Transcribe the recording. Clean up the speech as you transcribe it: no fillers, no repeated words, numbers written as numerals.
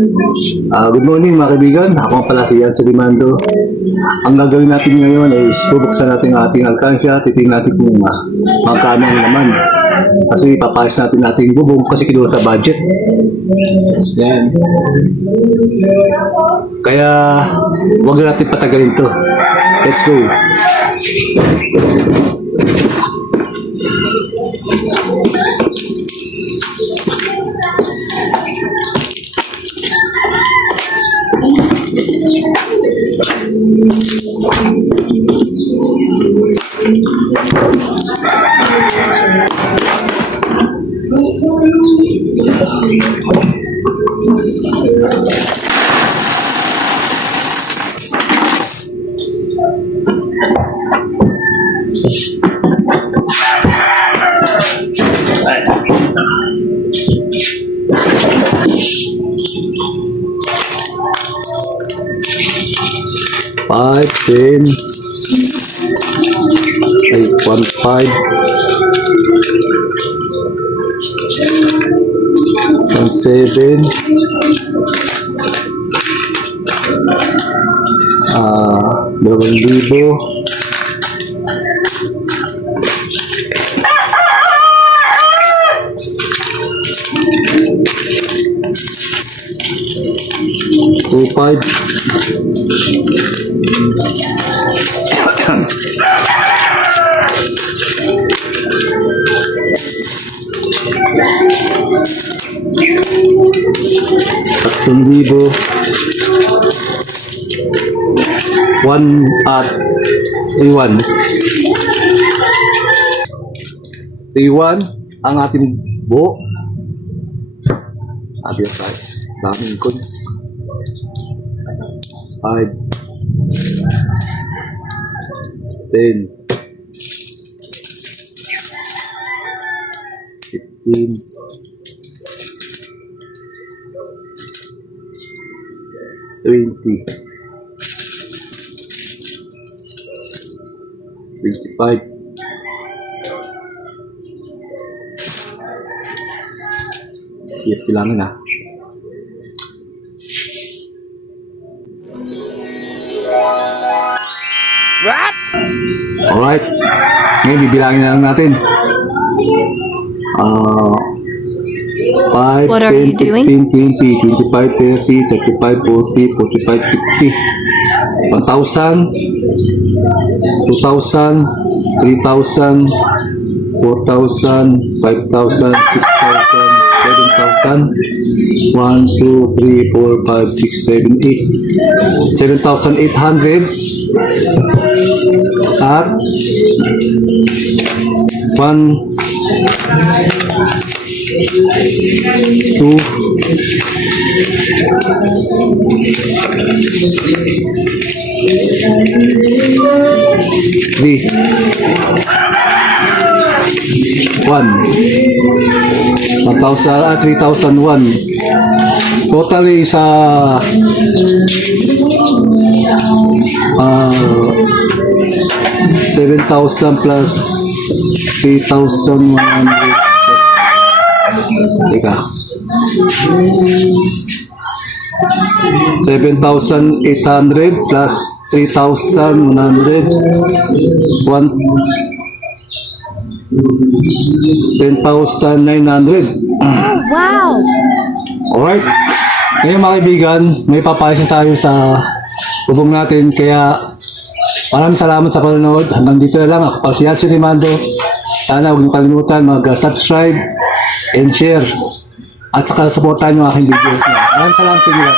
Good morning mga kaibigan, ako pala si Yan Salimando. Ang gagawin natin ngayon is bubuksan natin ang ating alkansya, titingnan natin kung magkano ang laman. Kasi papayos natin ating bubong kasi kinuha sa budget. Yan. Kaya huwag natin patagalin to. Let's go. Five, 10, 8.5, 1.7, 2,000, 2.5, 3,000, 1 at 3,1. 3,1 ang ating buo. Sabi yung tayo. Daming coins. 5, 10, 15, 20, 25, 50 lang na. What? Alright. Ngayon, bibilangin na lang natin. 5, What are 10, you doing? 15, 20, 25, 30, 35, 40, 45, 50, 1,000, 2,000, 3,000, 4,000, 5,000, 6,000, 7,000, 1, 2, 3, 4, 5, 6, 7, 8, 7,800 at 1, 2, 3, 3,001. Totally sa 7,000 plus 3,100 teka 7,800 plus 3,100 10,900. Wow! Alright. Ngayon mga kaibigan, may papayos tayo sa bubong natin. Kaya maraming salamat sa panonood. Hanggang dito na lang. Ako pa si Yan Salimando. Sana huwag niyo kalimutan mag-subscribe and share. At saka supportahan yung aking video. Maraming salamat sa inyo.